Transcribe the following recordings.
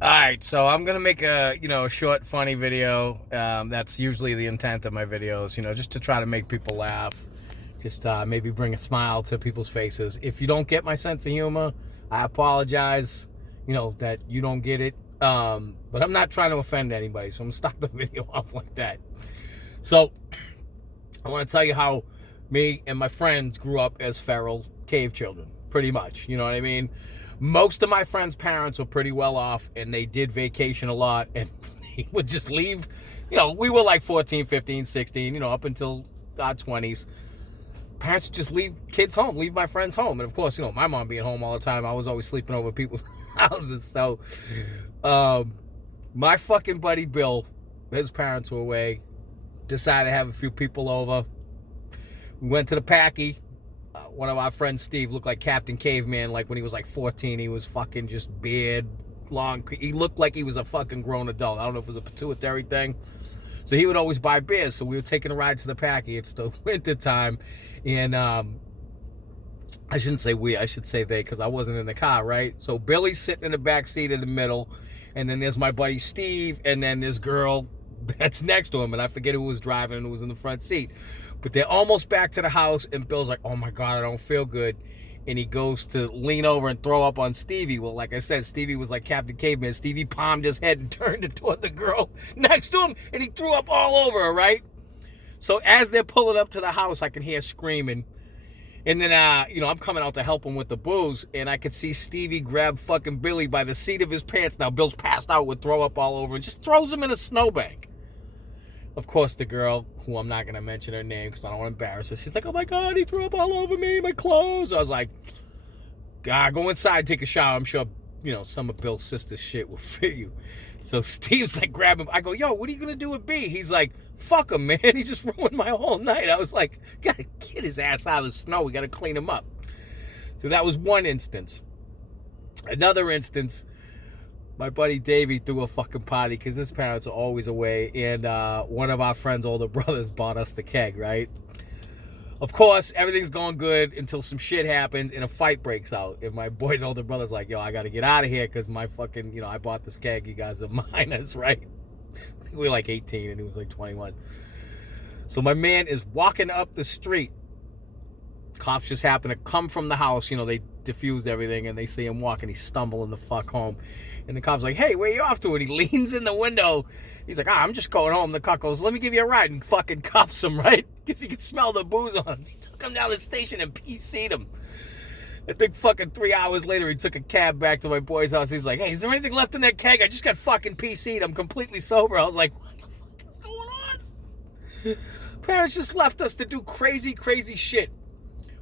All right, so I'm gonna make a short, funny video. That's usually the intent of my videos, just to try to make people laugh, just maybe bring a smile to people's faces. If you don't get my sense of humor, I apologize. That you don't get it. But I'm not trying to offend anybody, so I'm gonna stop the video off like that. So I want to tell you how me and my friends grew up as feral cave children, pretty much. You know what I mean? Most of my friends' parents were pretty well off, and they did vacation a lot, and they would just leave. We were like 14, 15, 16, up until our 20s. Parents would just leave kids home, leave my friends home. And of course, my mom being home all the time, I was always sleeping over people's houses. So, my fucking buddy Bill, his parents were away, decided to have a few people over. We went to the Packy. One of our friends, Steve, looked like Captain Caveman. Like when he was like 14, he was fucking just beard, long. He looked like he was a fucking grown adult. I don't know if it was a pituitary thing. So he would always buy beers. So we were taking a ride to the Packy. It's the winter time. And I shouldn't say we, I should say they, because I wasn't in the car, right? So Billy's sitting in the back seat in the middle. And then there's my buddy Steve. And then this girl that's next to him. And I forget who was driving and who was in the front seat. But they're almost back to the house, and Bill's like, oh, my God, I don't feel good. And he goes to lean over and throw up on Stevie. Well, like I said, Stevie was like Captain Caveman. Stevie palmed his head and turned it toward the girl next to him, and he threw up all over her, right? So as they're pulling up to the house, I can hear screaming. And then, I'm coming out to help him with the booze, and I could see Stevie grab fucking Billy by the seat of his pants. Now, Bill's passed out with throw up all over, and just throws him in a snowbank. Of course, the girl, who I'm not going to mention her name because I don't want to embarrass her, she's like, oh, my God, he threw up all over me, my clothes. I was like, God, go inside, take a shower. I'm sure, some of Bill's sister's shit will fit you. So Steve's like, grab him. I go, yo, what are you going to do with B? He's like, fuck him, man. He just ruined my whole night. I was like, got to get his ass out of the snow. We got to clean him up. So that was one instance. Another instance, my buddy Davey threw a fucking party because his parents are always away, and one of our friends' older brothers bought us the keg, right? Of course, everything's going good until some shit happens and a fight breaks out. And my boy's older brother's like, yo, I got to get out of here because my fucking, I bought this keg. You guys are minors, right? I think we were like 18 and he was like 21. So my man is walking up the street. Cops just happen to come from the house. They diffused everything, and they see him walking. He's stumbling the fuck home. And the cop's like, hey, where you off to? And he leans in the window. He's like, I'm just going home. The cop goes, let me give you a ride, and fucking cuffs him, right? Because he could smell the booze on him. He took him down the station and PC'd him. I think fucking 3 hours later, he took a cab back to my boy's house. He's like, hey, is there anything left in that keg? I just got fucking PC'd. I'm completely sober. I was like, what the fuck is going on? Parents just left us to do crazy, crazy shit.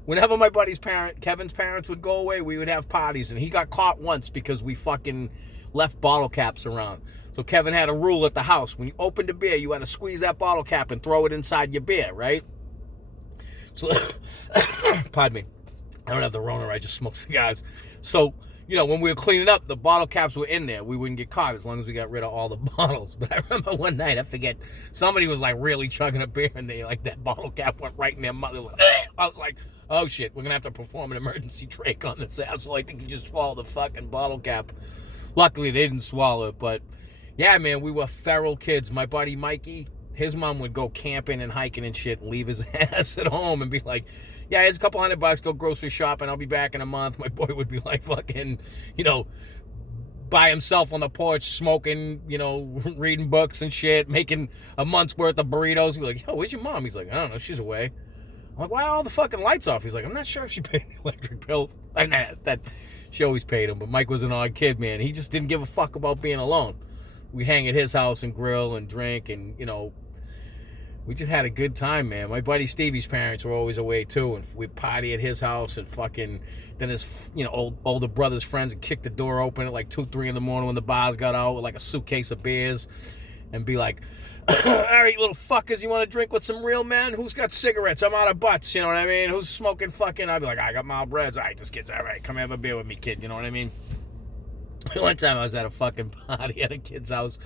Whenever my buddy's Kevin's parents would go away, we would have parties. And he got caught once because we fucking left bottle caps around. So Kevin had a rule at the house. When you opened a beer, you had to squeeze that bottle cap and throw it inside your beer, right? So, pardon me. I don't have the Rona, I just smoke cigars. So, when we were cleaning up, the bottle caps were in there. We wouldn't get caught as long as we got rid of all the bottles. But I remember one night, I forget, somebody was like really chugging a beer, and that bottle cap went right in their mouth. I was like, oh shit, we're going to have to perform an emergency trach on this asshole. I think he just swallowed the fucking bottle cap. Luckily, they didn't swallow it. But yeah, man, we were feral kids. My buddy Mikey, his mom would go camping and hiking and shit and leave his ass at home and be like, yeah, here's a couple $100, go grocery shopping, I'll be back in a month. My boy would be like fucking, by himself on the porch, smoking, reading books and shit, making a month's worth of burritos. He'd be like, yo, where's your mom? He's like, I don't know, she's away. I'm like, why are all the fucking lights off? He's like, I'm not sure if she paid the electric bill. That she always paid him, but Mike was an odd kid, man. He just didn't give a fuck about being alone. We hang at his house and grill and drink, and, we just had a good time, man. My buddy Stevie's parents were always away, too, and we'd party at his house, and fucking, then his, older brother's friends would kick the door open at like 2, 3 in the morning when the bars got out with like a suitcase of beers, and be like, all right, little fuckers, you want to drink with some real men? Who's got cigarettes? I'm out of butts, you know what I mean? Who's smoking fucking? I'd be like, I got mild breads. All right, this kid's all right. Come have a beer with me, kid, you know what I mean? One time I was at a fucking party at a kid's house.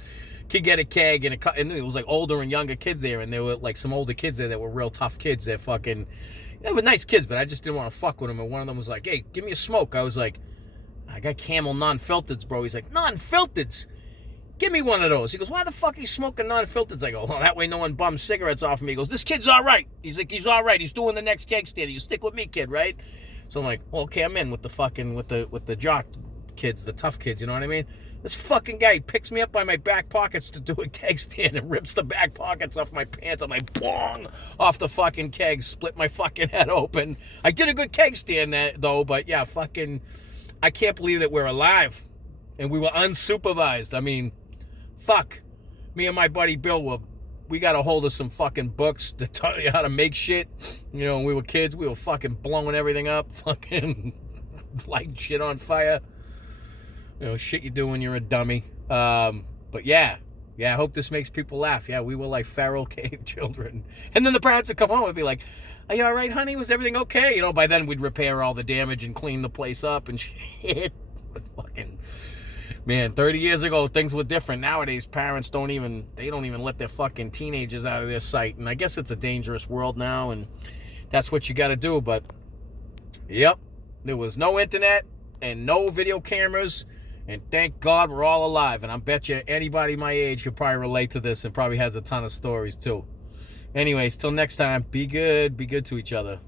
Kid get a keg, and it was like older and younger kids there, and there were like some older kids there that were real tough kids. They were nice kids, but I just didn't want to fuck with them. And one of them was like, hey, give me a smoke. I was like, I got Camel non-filters, bro. He's like, non-filters? Give me one of those. He goes, why the fuck are you smoking non-filters? I go, well, that way no one bums cigarettes off of me. He goes, this kid's all right. He's like, he's all right. He's doing the next keg stand. You stick with me, kid, right? So I'm like, well, okay, I'm in with the fucking, with the jock kids, the tough kids, you know what I mean? This fucking guy picks me up by my back pockets to do a keg stand and rips the back pockets off my pants. I'm like, bong, off the fucking keg, split my fucking head open. I did a good keg stand, though, but yeah, fucking, I can't believe that we're alive. And we were unsupervised. I mean, fuck. Me and my buddy Bill, we got a hold of some fucking books to tell you how to make shit. You know, when we were kids, we were fucking blowing everything up, fucking lighting shit on fire. You know, shit you do when you're a dummy. But yeah, I hope this makes people laugh. Yeah, we were like feral cave children. And then the parents would come home and be like, are you all right, honey? Was everything okay? You know, by then we'd repair all the damage and clean the place up and shit. Fucking, man, 30 years ago, things were different. Nowadays, parents don't even let their fucking teenagers out of their sight. And I guess it's a dangerous world now, and that's what you got to do. But, yep, there was no internet and no video cameras. And thank God we're all alive. And I bet you anybody my age could probably relate to this and probably has a ton of stories too. Anyways, till next time, be good to each other.